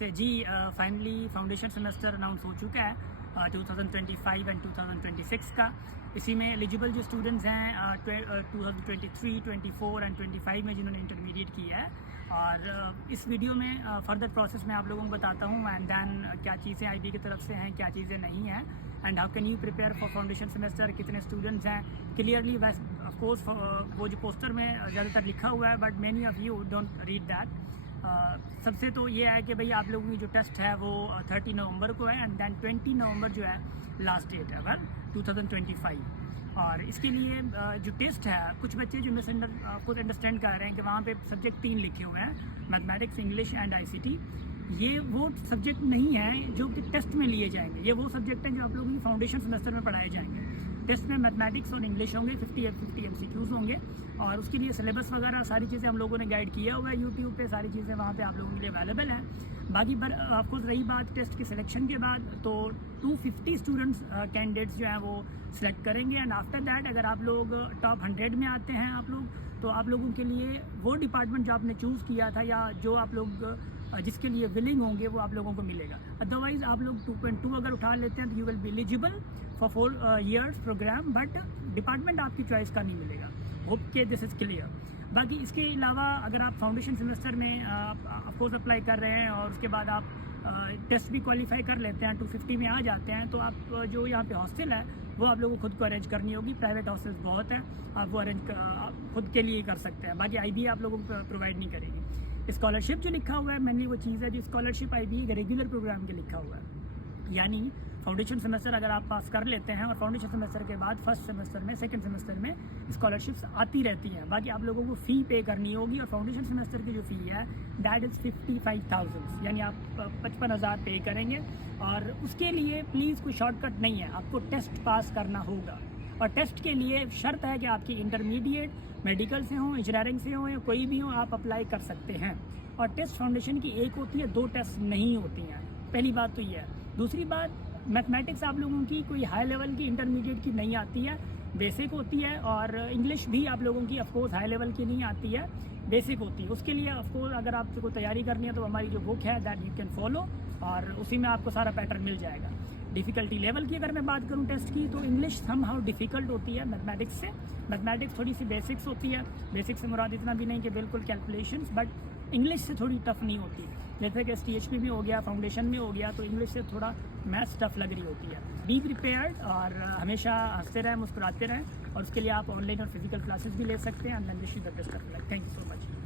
जी finally foundation semester announce हो चुका है 2025 एंड 2026 का। इसी में एलिजिबल जो स्टूडेंट्स हैं 2023, 24 एंड 25 में जिन्होंने इंटरमीडिएट किया है। और इस वीडियो में फर्दर प्रोसेस मैं आप लोगों को बताता हूँ एंड दैन क्या चीज़ें आईबी की तरफ से हैं, क्या चीज़ें नहीं हैं, and how can you prepare for foundation semester, कितने स्टूडेंट्स हैं क्लियरली। ऑफकोर्स वो जो पोस्टर में ज़्यादातर लिखा हुआ है, but many of you don't read that. सबसे तो ये है कि भाई आप लोगों की जो टेस्ट है वो 30 नवंबर को है एंड दैन 20 नवंबर जो है लास्ट डेट है 2025। और इसके लिए जो टेस्ट है, कुछ बच्चे जो कुछ अंडरस्टैंड कर रहे हैं कि वहाँ पे सब्जेक्ट 3 लिखे हुए हैं, मैथमेटिक्स, इंग्लिश एंड आईसीटी। ये वो सब्जेक्ट नहीं है जो कि टेस्ट में लिए जाएंगे, ये वो सब्जेक्ट हैं जो आप लोगों की फाउंडेशन सेमेस्टर में पढ़ाए जाएंगे। टेस्ट में मैथमेटिक्स और इंग्लिश होंगे, 50 MCQs होंगे, और उसके लिए सिलेबस वगैरह सारी चीज़ें हम लोगों ने गाइड किया हुआ है यूट्यूब पे, सारी चीज़ें वहाँ पे आप लोगों के लिए अवेलेबल हैं। बाकी पर ऑफकोर्स रही बात टेस्ट की सिलेक्शन के बाद, तो 250 स्टूडेंट्स कैंडिडेट्स जो हैं वो सिलेक्ट करेंगे एंड आफ्टर दैट अगर आप लोग टॉप 100 में आते हैं आप लोग, तो आप लोगों के लिए वो डिपार्टमेंट जो आपने चूज़ किया था या जो आप लोग जिसके लिए विलिंग होंगे वो आप लोगों को मिलेगा। अदरवाइज आप लोग 2.2 अगर उठा लेते हैं तो you will be eligible for 4 years program, but department आपकी चॉइस का नहीं मिलेगा। होप के दिस इज़ क्लियर। बाकी इसके अलावा अगर आप फाउंडेशन सेमेस्टर में ऑफकोर्स अप्लाई कर रहे हैं और उसके बाद आप टेस्ट भी क्वालिफाई कर लेते हैं, 250 में आ जाते हैं, तो आप जो यहाँ पे हॉस्टल है वो आप लोगों को खुद को अरेंज करनी होगी। प्राइवेट हॉस्टल्स बहुत हैं, आप वो अरेंज खुद के लिए कर सकते हैं। बाकी आईबी आप लोगों को प्रोवाइड नहीं करेगी। स्कॉलरशिप जो लिखा हुआ है मेनली वो चीज़ है जो स्कॉलरशिप आईबी एक रेगुलर प्रोग्राम के लिखा हुआ है, यानी फाउंडेशन सेमेस्टर अगर आप पास कर लेते हैं और फाउंडेशन सेमेस्टर के बाद फर्स्ट सेमेस्टर में, सेकंड सेमेस्टर में स्कॉलरशिप्स आती रहती हैं। बाकी आप लोगों को फ़ी पे करनी होगी, और फाउंडेशन सेमेस्टर की जो फ़ी है दैट इज़ 55,000, यानी आप 55,000 पे करेंगे। और उसके लिए प्लीज़ कोई शॉर्टकट नहीं है, आपको टेस्ट पास करना होगा। और टेस्ट के लिए शर्त है कि आपकी इंटरमीडिएट मेडिकल से हो, इंजीनियरिंग से हो, या कोई भी हो, आप अप्लाई कर सकते हैं। और टेस्ट फाउंडेशन की एक होती है, 2 टेस्ट नहीं होती हैं। पहली बात तो ये है। दूसरी बात, मैथमेटिक्स आप लोगों की कोई हाई लेवल की इंटरमीडिएट की नहीं आती है, बेसिक होती है। और इंग्लिश भी आप लोगों की ऑफकोर्स हाई लेवल की नहीं आती है, बेसिक होती है। उसके लिए ऑफकोर्स अगर आपको तैयारी करनी है तो हमारी जो बुक है दैट यू कैन फॉलो, और उसी में आपको सारा पैटर्न मिल जाएगा। डिफ़िकल्टी लेवल की अगर मैं बात करूं टेस्ट की, तो इंग्लिश समहाउ डिफ़िकल्ट होती है मैथमेटिक्स से। मैथमेटिक्स थोड़ी सी बेसिक्स होती है, बेसिक से मुराद इतना भी नहीं कि बिल्कुल कैलकुलेशंस, बट इंग्लिश से थोड़ी टफ नहीं होती। जैसे कि THP में हो गया, फाउंडेशन में हो गया, तो इंग्लिश से थोड़ा मैथ्स टफ लग रही होती है। बी प्रिपेयर्ड और हमेशा हंसते रहें, मुस्कुराते रहें, और उसके लिए आप ऑनलाइन और फिजिकल क्लासेस भी ले सकते हैं। And wish you the best of luck. Thank you so much.